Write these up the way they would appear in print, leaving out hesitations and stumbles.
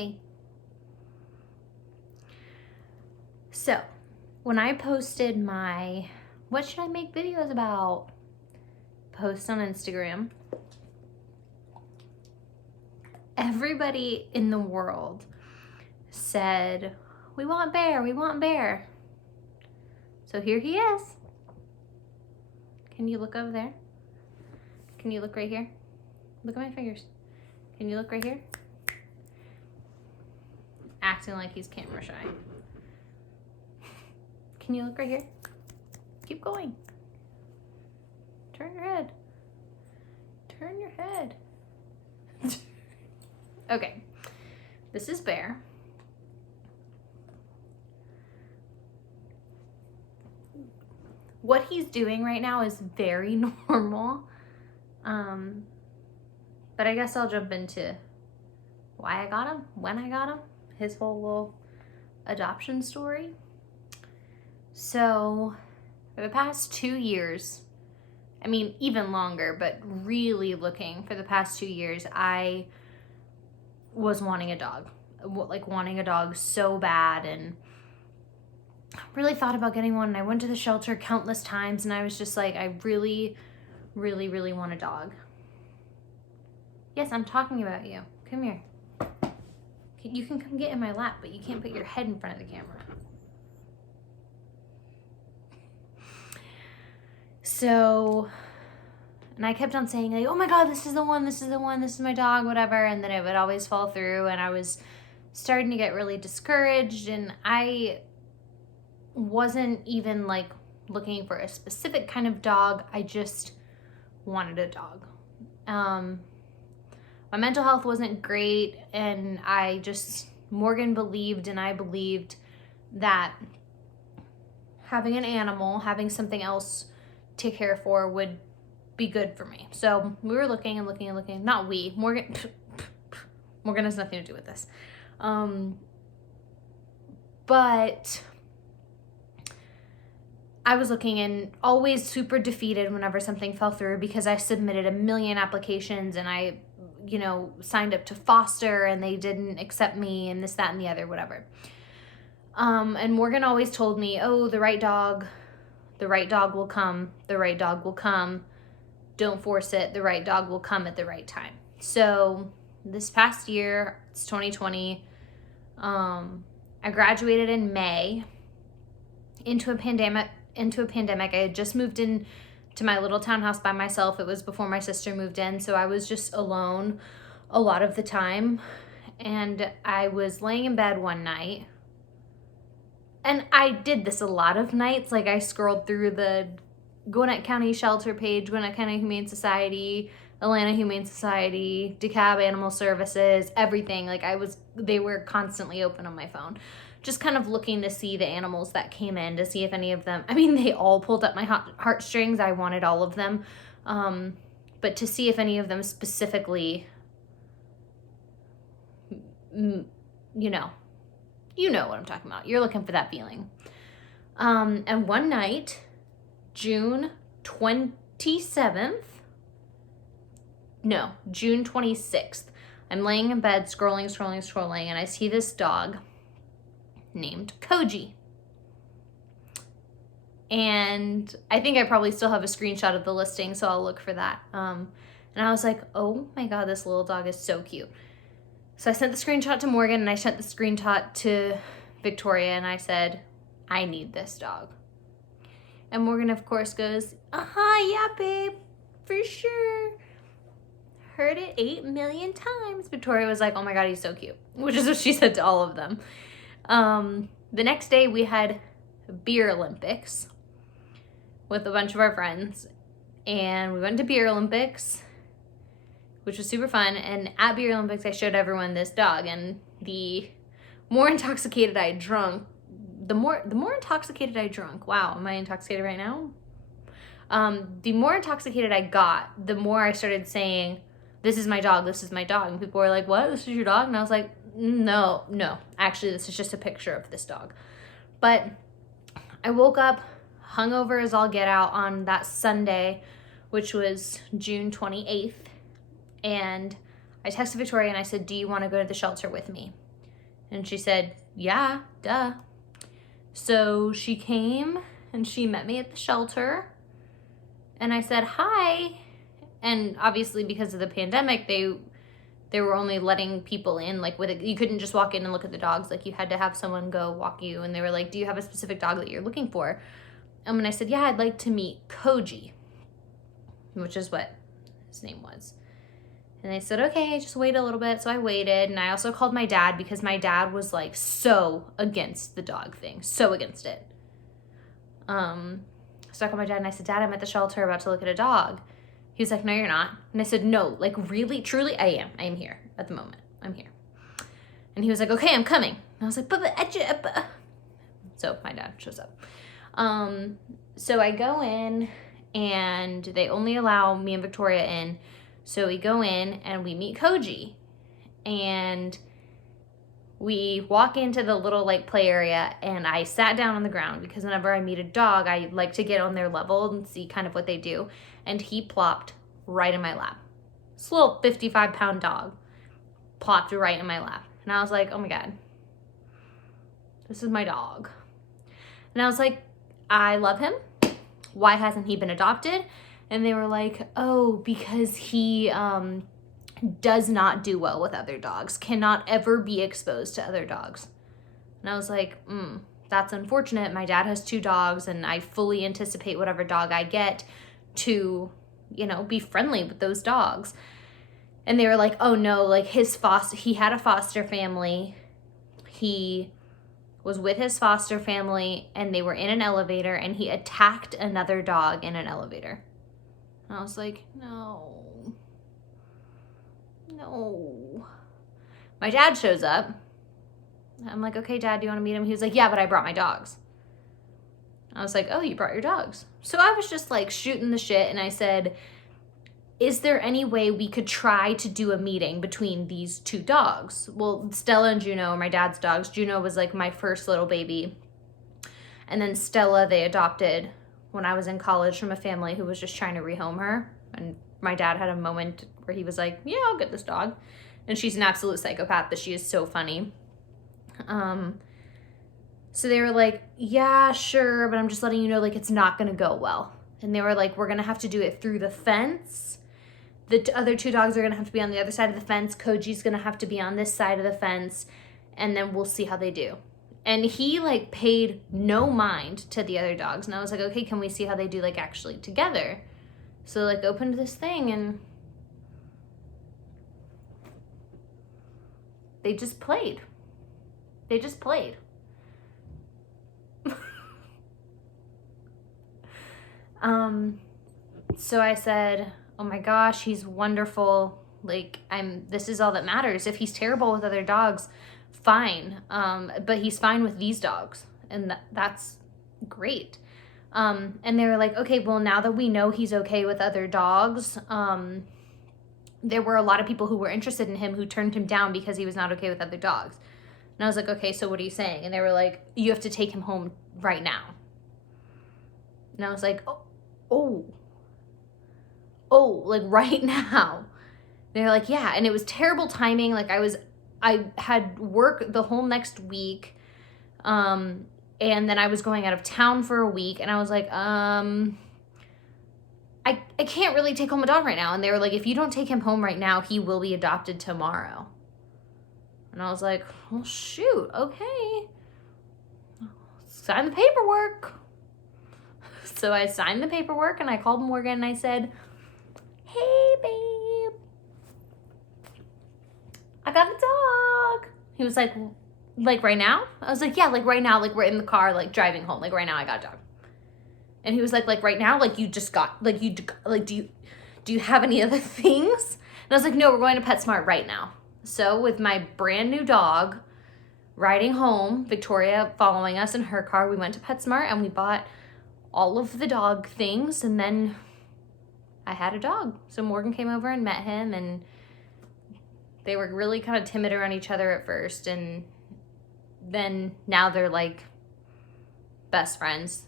Hey. So, when I posted my what should I make videos about post on Instagram, everybody in the world said, we want Bear, we want Bear. So here he is. Can you look over there? Can you look right here? Look at my fingers. Can you look right here? Acting like he's camera shy. Can you look right here? Keep going. Turn your head. Turn your head. Okay. This is Bear. What he's doing right now is very normal. But I guess I'll jump into why I got him, when I got him, his whole little adoption story. So, for the past 2 years, I mean, even longer, but really looking for the past 2 years, I was wanting a dog. Like, wanting a dog so bad, and really thought about getting one. And I went to the shelter countless times, and I was just like, I really, really, really want a dog. Yes, I'm talking about you. Come here. You can come get in my lap, but you can't put your head in front of the camera. So, and I kept on saying, like, oh my God, this is the one, this is the one, this is my dog, whatever. And then it would always fall through, and I was starting to get really discouraged, and I wasn't even like looking for a specific kind of dog. I just wanted a dog. My mental health wasn't great, and Morgan believed, and I believed that having an animal, having something else to care for would be good for me. So we were looking and looking and looking. Not we, Morgan. Morgan has nothing to do with this. But I was looking and always super defeated whenever something fell through, because I submitted a million applications, and I signed up to foster, and they didn't accept me, and this, that, and the other, whatever. And Morgan always told me, oh, the right dog will come. The right dog will come. Don't force it. The right dog will come at the right time. So this past year, it's 2020. I graduated in May into a pandemic. I had just moved in to my little townhouse by myself. It was before my sister moved in, so I was just alone a lot of the time. And I was laying in bed one night, and I did this a lot of nights. Like, I scrolled through the Gwinnett County Shelter page, Gwinnett County Humane Society, Atlanta Humane Society, DeKalb Animal Services, everything. Like, they were constantly open on my phone. Just kind of looking to see the animals that came in, to see if any of them, I mean, they all pulled up my heartstrings. I wanted all of them. But to see if any of them specifically, you know what I'm talking about. You're looking for that feeling. And one night, June 26th, I'm laying in bed scrolling, and I see this dog named Koji. And I think I probably still have a screenshot of the listing, so I'll look for that. And I was like, oh my God, this little dog is so cute. So I sent the screenshot to Morgan, and I sent the screenshot to Victoria, and I said, I need this dog. And Morgan, of course, goes, yeah, babe, for sure. Heard it 8 million times. Victoria was like, oh my God, he's so cute, which is what she said to all of them. The next day we had Beer Olympics with a bunch of our friends, and we went to Beer Olympics, which was super fun. And at Beer Olympics, I showed everyone this dog, and the more intoxicated I drunk, wow, am I intoxicated right now? The more intoxicated I got, the more I started saying, this is my dog, this is my dog. And people were like, what, this is your dog? And I was like, no, actually, this is just a picture of this dog. But I woke up hungover as all get out on that Sunday, which was June 28th. And I texted Victoria and I said, do you want to go to the shelter with me? And she said, yeah, duh. So she came and she met me at the shelter. And I said, hi. And obviously because of the pandemic, they were only letting people in, like, with it. You couldn't just walk in and look at the dogs. Like, you had to have someone go walk you. And they were like, do you have a specific dog that you're looking for? And I said, yeah, I'd like to meet Koji, which is what his name was. And they said, okay, just wait a little bit. So I waited, and I also called my dad because my dad was like so against the dog thing, so against it. So I called my dad and I said, Dad, I'm at the shelter about to look at a dog. He was like, no, you're not. And I said, no, like really, truly, I am here at the moment. I'm here. And he was like, okay, I'm coming. And I was like, but. So my dad shows up. So I go in, and they only allow me and Victoria in. So we go in and we meet Koji, and we walk into the little like play area, and I sat down on the ground because whenever I meet a dog, I like to get on their level and see kind of what they do. And he plopped right in my lap. This little 55-pound dog plopped right in my lap. And I was like, oh my God, this is my dog. And I was like, I love him. Why hasn't he been adopted? And they were like, oh, because he does not do well with other dogs, cannot ever be exposed to other dogs. And I was like, that's unfortunate. My dad has 2 dogs, and I fully anticipate whatever dog I get to, be friendly with those dogs. And they were like, oh no, like he had a foster family. He was with his foster family, and they were in an elevator, and he attacked another dog in an elevator. And I was like, no. My dad shows up. I'm like, okay, Dad, do you want to meet him? He was like, yeah, but I brought my dogs. I was like, oh, you brought your dogs. So I was just like shooting the shit, and I said, is there any way we could try to do a meeting between these 2 dogs? Well, Stella and Juno are my dad's dogs. Juno was like my first little baby. And then Stella, they adopted when I was in college from a family who was just trying to rehome her. And my dad had a moment where he was like, yeah, I'll get this dog. And she's an absolute psychopath, but she is so funny. So they were like, yeah, sure, but I'm just letting you know, like, it's not going to go well. And they were like, we're going to have to do it through the fence. The other 2 dogs are going to have to be on the other side of the fence. Koji's going to have to be on this side of the fence. And then we'll see how they do. And he, like, paid no mind to the other dogs. And I was like, okay, can we see how they do, like, actually together? So, like, opened this thing, and they just played. So I said, oh my gosh, he's wonderful. Like, this is all that matters. If he's terrible with other dogs, fine. But he's fine with these dogs, and that's great. And they were like, okay, well, now that we know he's okay with other dogs, there were a lot of people who were interested in him who turned him down because he was not okay with other dogs. And I was like, okay, so what are you saying? And they were like, you have to take him home right now. And I was like, oh, like right now. They're like, yeah. And it was terrible timing. Like I had work the whole next week. And then I was going out of town for a week, and I was like, I can't really take home a dog right now. And they were like, if you don't take him home right now, he will be adopted tomorrow. And I was like, well, shoot, okay. Sign the paperwork. So I signed the paperwork, and I called Morgan, and I said, hey, babe, I got a dog. He was like right now? I was like, yeah, like right now, like we're in the car, like driving home, like right now I got a dog. And he was like right now, like you just got, like you, like do you have any other things? And I was like, no, we're going to PetSmart right now. So with my brand new dog riding home, Victoria following us in her car, we went to PetSmart and we bought all of the dog things, and then I had a dog. So Morgan came over and met him, and they were really kind of timid around each other at first, and then now they're like best friends.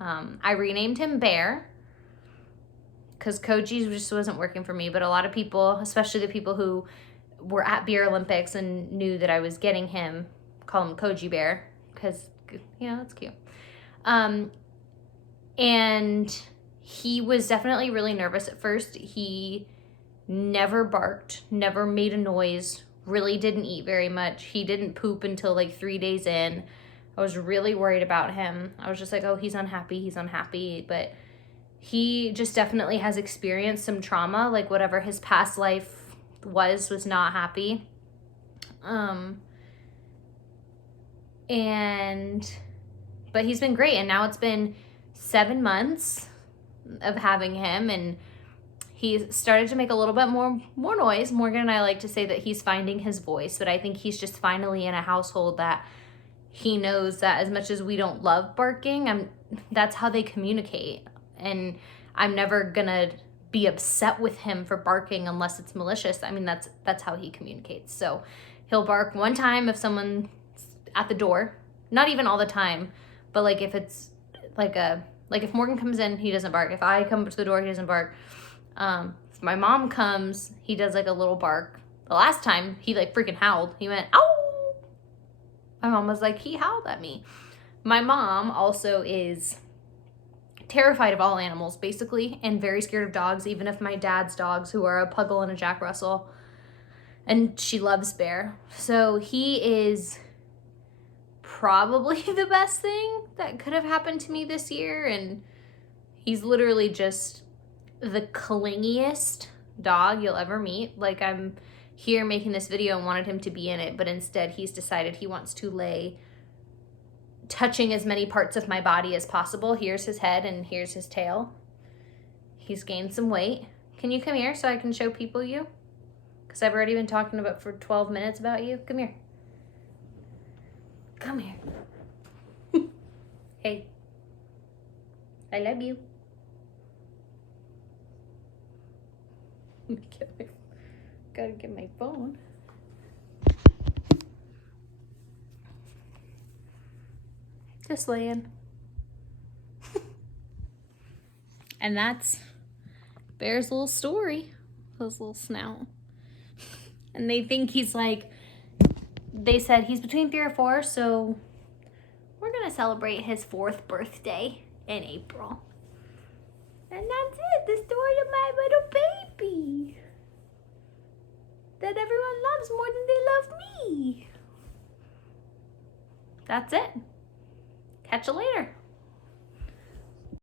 I renamed him Bear because Koji just wasn't working for me, but a lot of people, especially the people who were at Beer Olympics and knew that I was getting him, call him Koji Bear, because, you know, that's cute. And he was definitely really nervous at first. He never barked, never made a noise, really didn't eat very much. He didn't poop until like 3 days in. I was really worried about him. I was just like, oh, he's unhappy. But he just definitely has experienced some trauma, like whatever his past life was not happy. But he's been great. And now it's been 7 months of having him, and he started to make a little bit more noise. Morgan and I like to say that he's finding his voice, but I think he's just finally in a household that he knows that as much as we don't love barking, that's how they communicate. And I'm never gonna be upset with him for barking unless it's malicious. I mean, that's how he communicates. So he'll bark one time if someone's at the door, not even all the time, but like if it's like if Morgan comes in, he doesn't bark. If I come to the door, he doesn't bark. If my mom comes, he does like a little bark. The last time he like freaking howled. He went, ow! My mom was like, he howled at me. My mom also is terrified of all animals, basically, and very scared of dogs, even if my dad's dogs, who are a Puggle and a Jack Russell. And she loves Bear. So he is probably the best thing that could have happened to me this year. And he's literally just the clingiest dog you'll ever meet. Like, I'm here making this video and wanted him to be in it, but instead he's decided he wants to lay touching as many parts of my body as possible. Here's his head and here's his tail. He's gained some weight. Can you come here so I can show people you? Because I've already been talking about for 12 minutes about you. Come here. Come here. Hey. I love you. Gotta get my phone. Just laying. And that's Bear's little story. His little snout. And they think he's like, they said he's between 3 or 4, so we're gonna celebrate his 4th birthday in April. And that's it, the story of my little baby that everyone loves more than they love me. That's it. Catch you later.